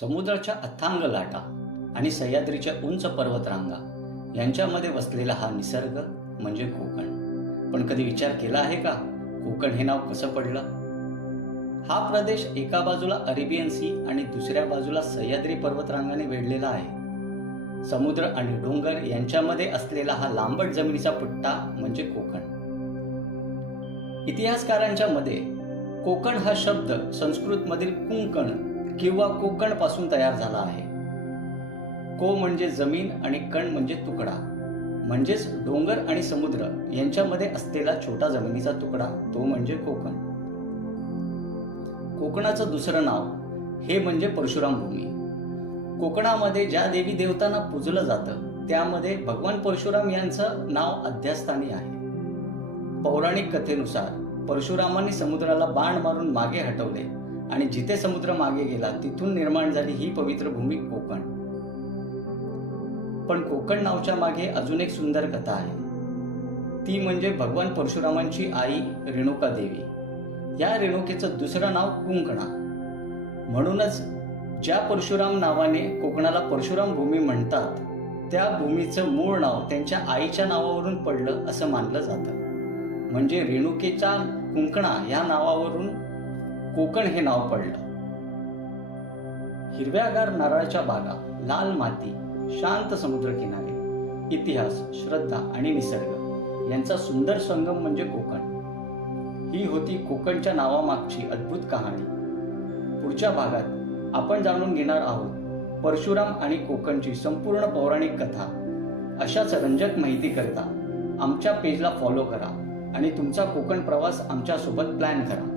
समुद्राच्या अथांग लाटा आणि सह्याद्रीच्या उंच पर्वतरांगा यांच्यामध्ये वसलेला हा निसर्ग म्हणजे कोकण. पण कधी विचार केला आहे का कोकण हे नाव कसं पडलं? हा प्रदेश एका बाजूला अरेबियन सी आणि दुसऱ्या बाजूला सह्याद्री पर्वतरांगाने वेढलेला आहे. समुद्र आणि डोंगर यांच्यामध्ये असलेला हा लांबट जमिनीचा पट्टा म्हणजे कोकण. इतिहासकारांच्या मते कोकण हा शब्द संस्कृतमधील कुंकण किंवा कोकण पासून तयार झाला आहे. को म्हणजे जमीन आणि कण म्हणजे तुकडा, म्हणजेच डोंगर आणि समुद्र यांच्यामध्ये असलेला छोटा जमिनीचा तुकडा, तो म्हणजे कोकण. कोकणाचं दुसरं नाव हे म्हणजे परशुराम भूमी. कोकणामध्ये ज्या देवी देवतांना पूजलं जातं त्यामध्ये भगवान परशुराम यांचं नाव आद्यस्थानी आहे. पौराणिक कथेनुसार परशुरामांनी समुद्राला बाण मारून मागे हटवले आणि जिथे समुद्र मागे गेला तिथून निर्माण झाली ही पवित्र भूमी कोकण. पण कोकण नावाच्या मागे अजून एक सुंदर कथा आहे. ती म्हणजे भगवान परशुरामांची आई रेणुका देवी. या रेणुकेचं दुसरं नाव कुंकणा. म्हणूनच ज्या परशुराम नावाने कोकणाला परशुराम भूमी म्हणतात त्या भूमीचं मूळ नाव त्यांच्या आईच्या नावावरून पडलं असं मानलं जातं. म्हणजे रेणुकेच्या कुंकणा या नावावरून कोकण हे नाव पडलं. हिरव्यागार नारळाच्या बागा, लाल माती, शांत समुद्रकिनारे, इतिहास, श्रद्धा आणि निसर्ग यांचा सुंदर संगम म्हणजे कोकण. ही होती कोकणच्या नावामागची अद्भुत कहाणी. पुढच्या भागात आपण जाणून घेणार आहोत परशुराम आणि कोकणची संपूर्ण पौराणिक कथा. अशाच रंजक माहिती करता आमच्या पेजला फॉलो करा आणि तुमचा कोकण प्रवास आमच्यासोबत प्लॅन करा.